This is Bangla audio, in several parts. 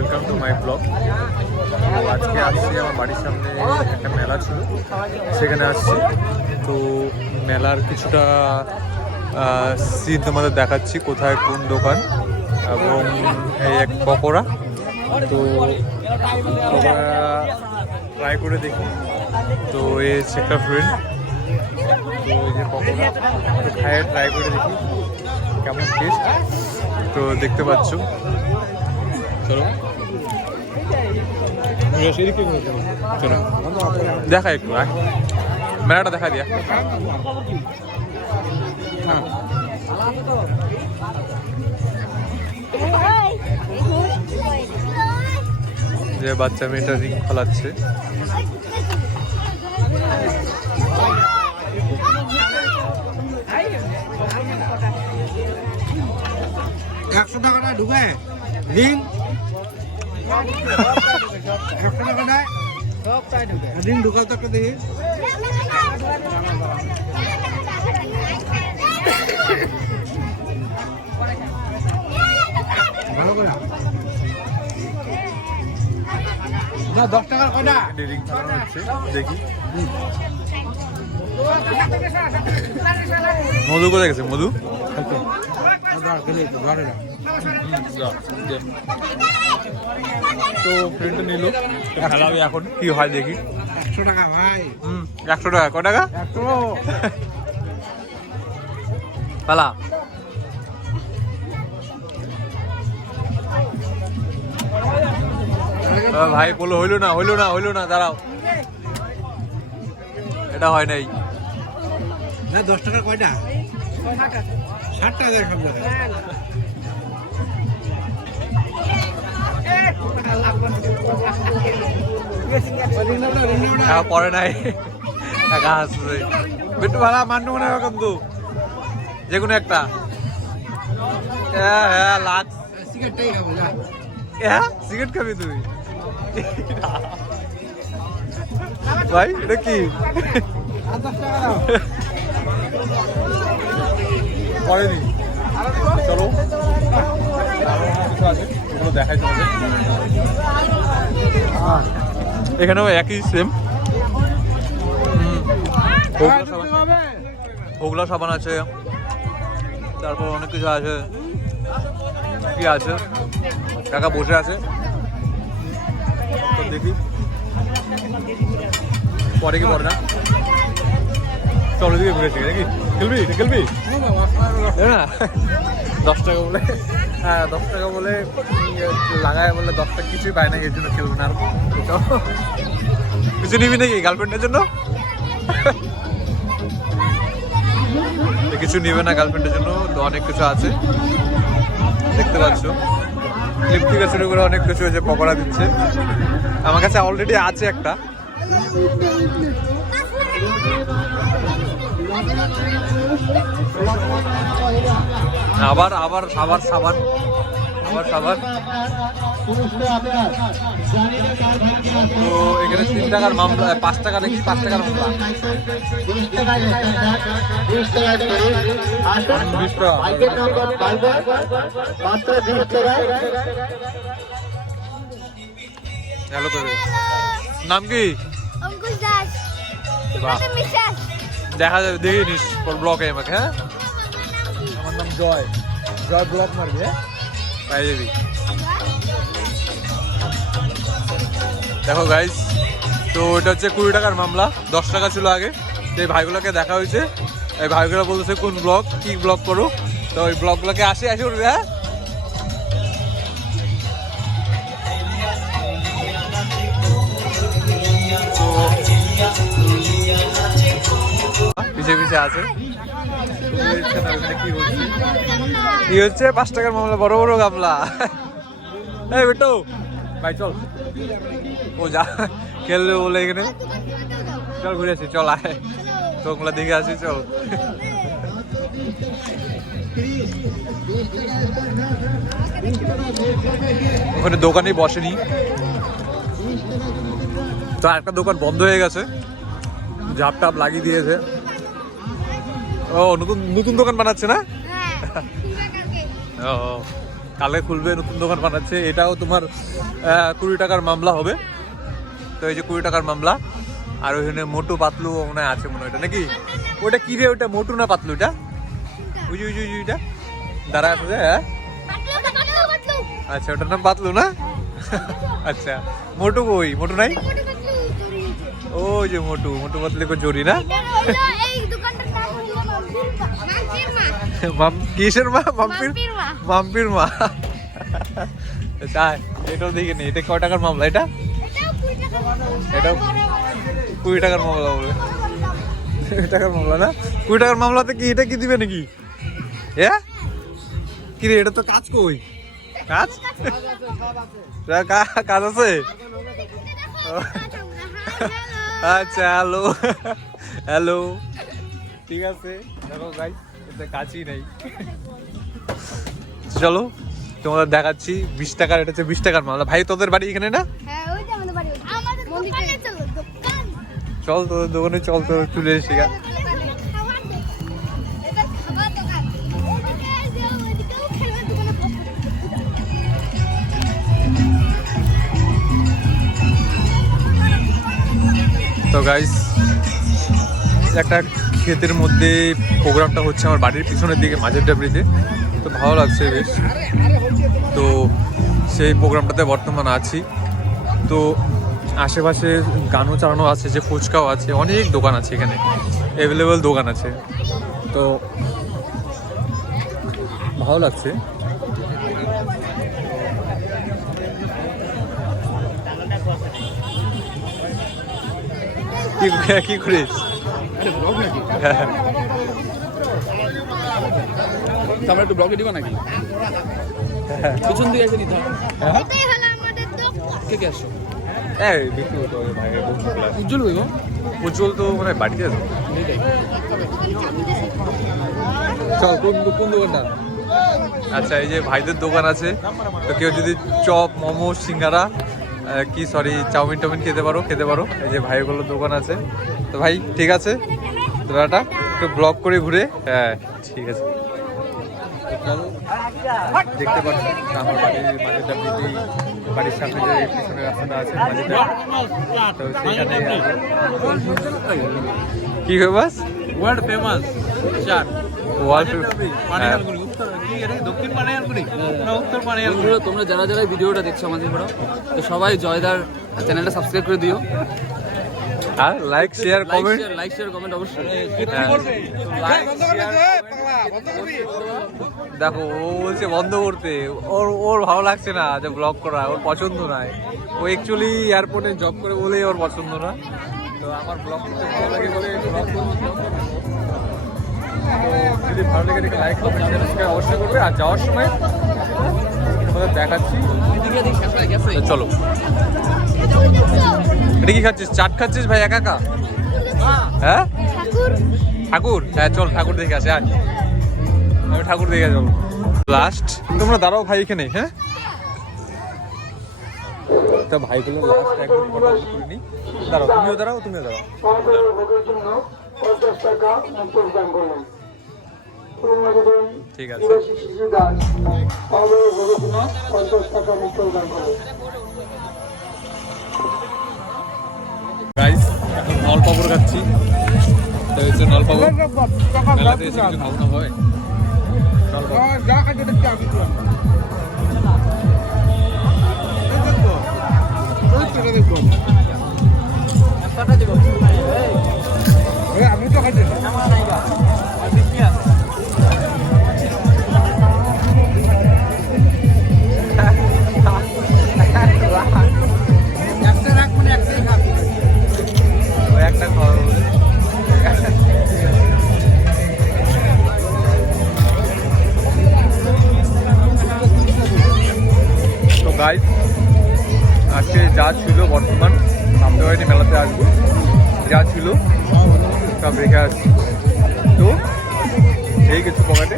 Welcome to my blog. আজকে আসছি আমার বাড়ির সামনে একটা মেলা ছিল, সেখানে আসছি। তো মেলার কিছুটা সিন তোমাদের দেখাচ্ছি, কোথায় কোন দোকান, এবং এই এক পকোড়া। তো পকোড়া ট্রাই করে দেখি। তো এই হচ্ছে একটা ফ্রেন্ড, তো এই যে পকোড়া তো খায়, ট্রাই করে দেখি কেমন টেস্ট। তো দেখতে পাচ্ছ, চলো চলো দেখা একটু মেলাটা দেখা দিয়া। যে বাচ্চা মেয়েটা রিং খোলাচ্ছে। $100 ঢুকে রিং 100 রিং ঢুকাও তো একটা দেখি। ভালো করে না, 10 টাকার কয়টা রিং খেলানো হচ্ছে, দেখি। মধু কোথায় গেছে? মধু তো ফ্রেন্ডটা নিল, খেলাবে এখন কি হয় দেখি। 100 টাকা ভাই। 100 টাকা? কয় টাকা? 100 পালা। ভাই বলো হইলো না, হইলো না, হইলো না, দাঁড়াও, এটা হয় নাই। না 10 টাকার কয়টা? 60 টাকা দেয় সব জায়গায়। পরে নাই, একা আসছে একটু ভালো মান্য মনে হয় কিন্তু যে কোনো একটা। হ্যাঁ হ্যাঁ লাখ সিগারেটটাই খাবো না। হ্যাঁ সিগারেট খাবি তুই? ভাই এটা কি? পরেনি, চলো কিছু আছে ওগুলো দেখাই তোমাদের। এখানেও একই সেম হোগলা সাবান আছে, তারপর অনেক কিছু আছে। কি আছে? কাকা বসে আছে, তো দেখি পরে কি পরে না। চলো দিকে ঘুরেছি নাকি? খেলবি খেলবি না? 10 টাকা বলে, হ্যাঁ 10 টাকা বলে লাগায় বলে 10 টাকা কিছুই পায় না, এর জন্য খেলবো না। আর কিছু নিবি নাকি গার্লফ্রেন্ডের জন্য? কিছু নিবে না গার্লফ্রেন্ডের জন্য, তো অনেক কিছু আছে দেখতে পাচ্ছ। ক্লিপ থেকে শুরু করে অনেক কিছু হয়েছে, পকোড়া দিচ্ছে। আমার কাছে অলরেডি আছে একটা। আবার আবার সাবান সাবান, আবার সাবান। তো এখানে 3 টাকার মামলা, 5 টাকা নাকি 5 টাকার মামলা, 20 টাকা। হ্যালো তোদের নাম কি? অঙ্কুশ দাস। বাহ, দেখা যাবে, দেখে নিস ব্লকে আমাকে। হ্যাঁ আমার নাম জয়, জয় ব্লক মারবি, হ্যাঁ পাই যাবি। দেখো গাইস, তো এটা হচ্ছে 20 টাকার মামলা, 10 টাকা ছিল আগে। তো এই ভাইগুলোকে দেখা হয়েছে, এই ভাইগুলো বলতেছে কোন ব্লগ, কি ব্লগ করো। তো ওই ব্লগগুলোকে আসে উঠবে। হ্যাঁ পিছিয়ে পিছিয়ে আছে। কি হচ্ছে? 5 টাকার মামলা, বড় বড় গামলা। এই বেটো ভাই চল, ও যা খেলবে বলে এখানে। চল ঘুরে আসি, চল আয়, তোগুলা দেখে আসি, চল। ওখানে দোকানই বসেনি, তো একটা দোকান বন্ধ হয়ে গেছে, ঝাপ টাপ লাগিয়ে দিয়েছে। ও নতুন নতুন দোকান বানাচ্ছে না? ও কালকে খুলবে, নতুন দোকান বানাচ্ছে। এটাও তোমার 20 টাকার মামলা হবে। তো এই যে 20 টাকার মামলা। আর ওইখানে মোটু পাতলু মনে হয় আছে মনে হয়, ওটা নাকি? ওটা কি রে, ওটা মোটু না পাতলু? এটা ওইটা দাঁড়া আছে। হ্যাঁ আচ্ছা, ওটার নাম পাতলু না? আচ্ছা, মোটু কই? মোটু নাই? ও যে মোটু পাতলু কো জড়ি না? কিসের মা? মাম্পির মা। এটাও দেখে নি। এটা কয় টাকার মামলা? এটাও 20 টাকার মামলা হবে। 20 টাকার মামলা না? 20 টাকার মামলাতে কি এটা কি দিবে নাকি? কি রে, এটা তো কাজ কই? কাজ আছে? আচ্ছা, হ্যালো ঠিক আছে। দেখো গাইস, এটা কাজই নাই। চলো তোমাদের দেখাচ্ছি 20 টাকার। এটা হচ্ছে 20 টাকার মামলা। ভাই তোদের বাড়ি এখানে না? চল তোদের দোকানে চল, তোর চলে এসে গা। তো গাইস, একটা ক্ষেতের মধ্যে প্রোগ্রামটা হচ্ছে আমার বাড়ির পিছনের দিকে, মাঝের ডাবরিতে। তো ভালো লাগছে বেশ। তো সেই প্রোগ্রামটাতে বর্তমান আছি। তো আশেপাশে গানও চালানো আছে, যে ফুচকাও আছে, অনেক দোকান আছে এখানে, অ্যাভেলেবেল দোকান আছে। তো ভালো লাগছে। কি করিস? আমরা একটু ব্লগে দিবা নাকি? পিছন দিকে এসে নিতে হবে। কে কে আসছো? উজ্জ্বল কই গো? উজ্জ্বল তো মানে বাড়িতে আছে। চল, কোন দোকানটা? আচ্ছা, এই যে ভাইদের দোকান আছে। তো কেউ যদি চপ, মোমো, সিঙ্গারা চাউমিন খেতে পারো। এই যে ভাইগুলোর দোকান আছে। তো ভাই ঠিক আছে, তো টাটা। একটু ব্লগ করে ঘুরে। হ্যাঁ ঠিক আছে। দেখতে পাচ্ছি আমার মাঝেরটা বাড়ির সামনে যে পিছনের রাস্তাটা আছে মাঝেরটা, তো সেখানে কি ফেমাস? World famous chaat. তোমরা যারা ভিডিওটা দেখছো আমাদের, তো সবাই জয়দার চ্যানেলটা সাবস্ক্রাইব করে দিও। আর লাইক শেয়ার কমেন্ট অবশ্যই। দেখো, ও বলছে বন্ধ করতে। ওর ভালো লাগছে না যে ব্লগ করা, ওর পছন্দ নয়। ও অ্যাকচুয়ালি এয়ারপোর্টে জব করে বলেই ওর পছন্দ না। তো আমার ব্লগ করতে ভালো লাগে বলে ব্লগ করবো। তো যদি ভালো লাগে দেখে লাইক কমেন্ট শেয়ার অবশ্যই করবে। আর যাওয়ার সময় তোমাদের দেখাচ্ছি। চলো, এটা কি খাচ্ছিস? চাট খাচ্ছিস ভাই একা একা? হ্যাঁ ঠাকুর। হ্যাঁ চল, ঠাকুর দেখে আসে। আর ঠাকুর দেখে চল লাস্ট। তোমরা দাঁড়াও ভাই এখানে। হ্যাঁ, তা ভাইগুলো লাস্ট একদম ফটো করে নি। দাঁড়াও, তুমিও দাঁড়াও। ঠিক আছে। গাইস, এখন নলপাপড় খাচ্ছি। তো হচ্ছে নলপাপড়। মেলাতে এসে কিছু খাওয়ানো হয়। আমি তো খাইতে একটা খাওয়া হবে। তো গাইস, আজকে যা ছিল বর্তমান, ভাবতে পারিনি মেলাতে আসবো। যা ছিল সব রেখে আসছি। তো এই কিছু পকেটে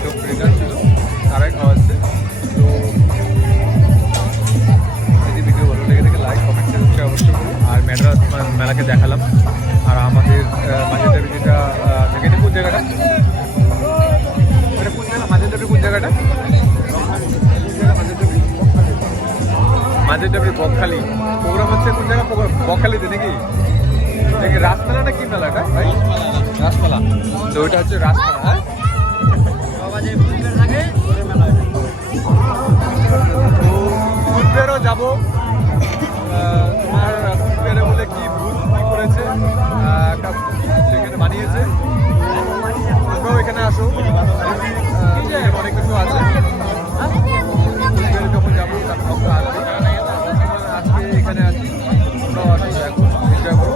সব রেখে ছিল, তারাই খাওয়াচ্ছে। তো যদি ভিডিও ভালো লেগে থাকে লাইক কমেন্ট শেয়ার অবশ্যই করুন। আর মেলাকে দেখালাম। আর আমাদের মাঝের যেটা এখানে কোন জায়গাটা, এটা কোন জায়গা? মাঝের কোন জায়গাটা? মাঝের ডাবরি বকখালি। প্রোগ্রাম হচ্ছে কোন জায়গায়? বকখালিতে নাকি? নাকি রাসমেলা না কি মেলাটা ভাই? রাসমেলা। তো ওইটা হচ্ছে রাসমেলা। হ্যাঁ, তো ফুটবেরও যাবো। তোমার ফুটবেরে বলে কি ভূত কি করেছে, একটা সেখানে বানিয়েছে। তোমরাও এখানে আসো, অনেক কিছু আছে। ফুটবেরে যখন যাবো তারপর আসবে। আজকে এখানে আছি, তোমরাও আসো, দেখো, এনজয় করো।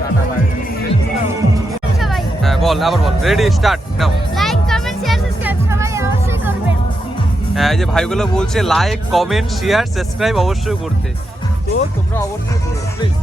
Tata, bye. হ্যাঁ বল, আবার বল। রেডি, স্টার্ট নাও। লাইক কমেন্ট শেয়ার সাবস্ক্রাইব সবাই অবশ্যই করবেন। হ্যাঁ, এই যে ভাইগুলো বলছে লাইক কমেন্ট শেয়ার সাবস্ক্রাইব অবশ্যই করতে, তো তোমরা অবশ্যই করো প্লিজ।